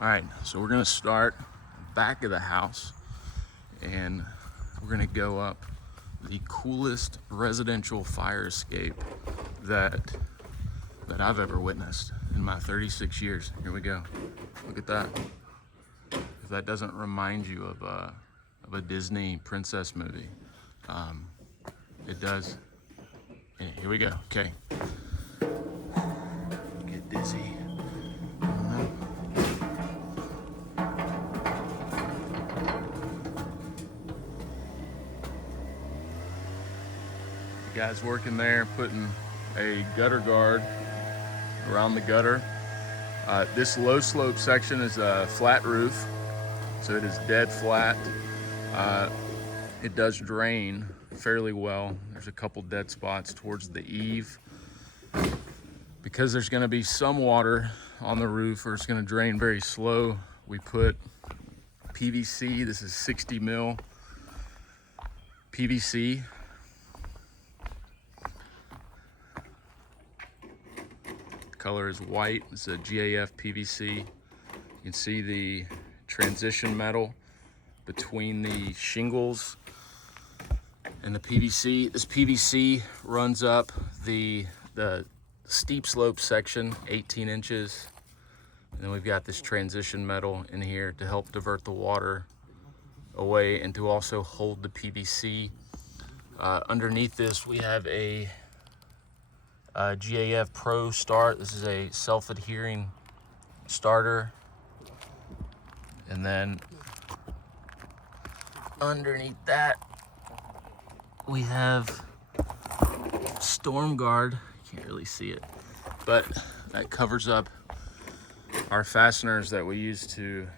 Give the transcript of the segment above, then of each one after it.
All right, so we're gonna start back of the house and we're gonna go up the coolest residential fire escape that I've ever witnessed in my 36 years. Here we go. Look at that. If that doesn't remind you of a Disney princess movie, it does. Yeah, here we go. Okay. Get dizzy. The guy's working there, putting a gutter guard around the gutter. This low slope section is a flat roof, so it is dead flat. It does drain fairly well. There's a couple dead spots towards the eave. Because there's gonna be some water on the roof, or it's gonna drain very slow, we put PVC. This is 60 mil PVC. Color is white. It's a GAF PVC. You can see the transition metal between the shingles and the PVC. This PVC runs up the steep slope section, 18 inches. And then we've got this transition metal in here to help divert the water away and to also hold the PVC. Underneath this, we have a GAF Pro Start. This is a self-adhering starter. And then underneath that, we have Storm Guard. Can't really see it, but that covers up our fasteners that we use to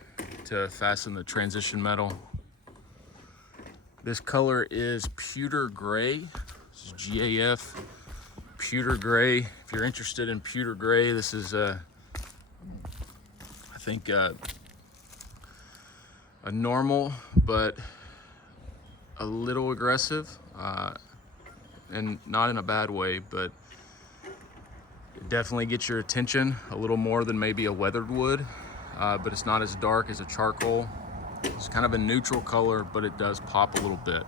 fasten the transition metal. This color is pewter gray. This is GAF pewter gray. If you're interested in pewter gray, this is I think a normal but a little aggressive, and not in a bad way, but it definitely gets your attention a little more than maybe a weathered wood, but it's not as dark as a charcoal. It's kind of a neutral color, but it does pop a little bit.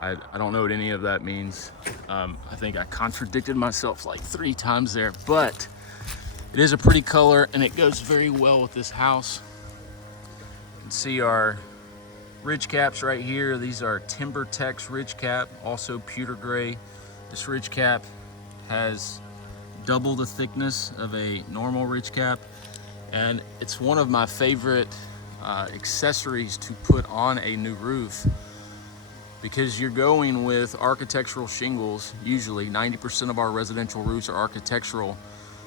I don't know what any of that means. I think I contradicted myself like 3 times there, but it is a pretty color and it goes very well with this house. You can see our ridge caps right here. These are Timber Tex ridge cap, also pewter gray. This ridge cap has double the thickness of a normal ridge cap, and it's one of my favorite accessories to put on a new roof, because you're going with architectural shingles. Usually 90% of our residential roofs are architectural,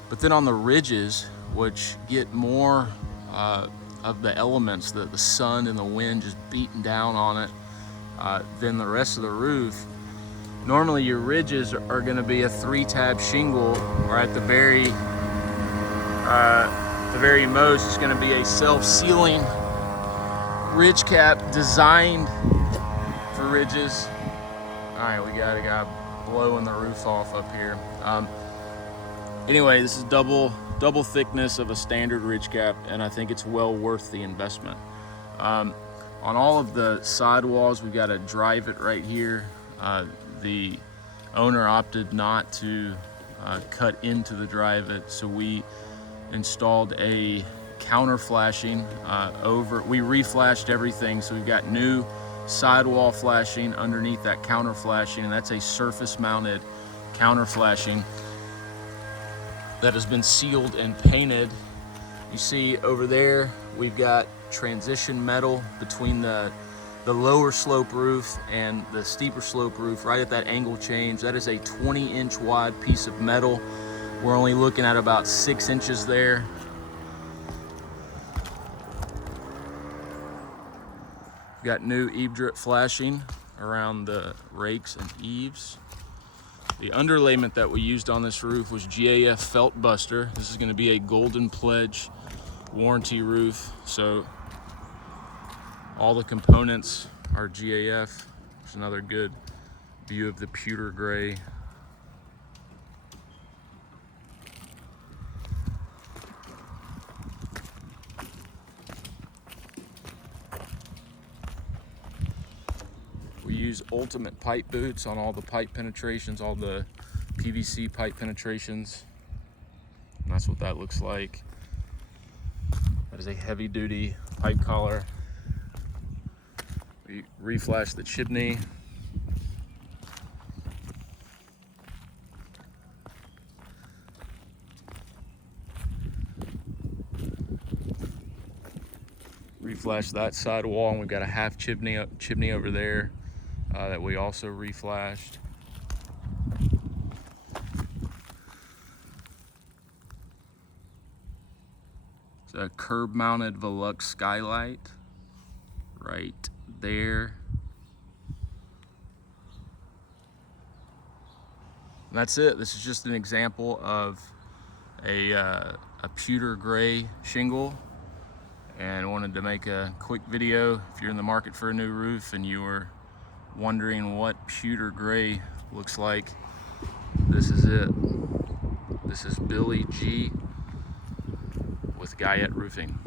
but then on the ridges, which get more of the elements, the sun and the wind just beating down on it, than the rest of the roof. Normally your ridges are gonna be a 3-tab shingle, or at the very most, it's gonna be a self-sealing ridge cap designed for ridges. All right, we got a guy blowing the roof off up here. Anyway, this is double thickness of a standard ridge cap, and I think it's well worth the investment. On all of the sidewalls, we've got a drive it right here. The owner opted not to cut into the drive it, so we installed a counter flashing we reflashed everything, so we've got new sidewall flashing underneath that counter flashing, and that's a surface mounted counter flashing that has been sealed and painted. You see over there, we've got transition metal between the lower slope roof and the steeper slope roof, right at that angle change. That is a 20-inch wide piece of metal. We're only looking at about 6 inches there. We've got new eave drip flashing around the rakes and eaves. The underlayment that we used on this roof was GAF Felt Buster. This is going to be a Golden Pledge warranty roof, so all the components are GAF. There's another good view of the pewter gray. use ultimate pipe boots on all the pipe penetrations, all the PVC pipe penetrations. And that's what that looks like. That is a heavy duty pipe collar. We reflash the chimney. Reflash that side wall, and we've got a half chimney over there that we also reflashed. It's a curb mounted Velux skylight right there. And that's it. This is just an example of a pewter gray shingle, and I wanted to make a quick video. If you're in the market for a new roof and you were wondering what pewter gray looks like, this is it. This is Billy G with Guyette Roofing.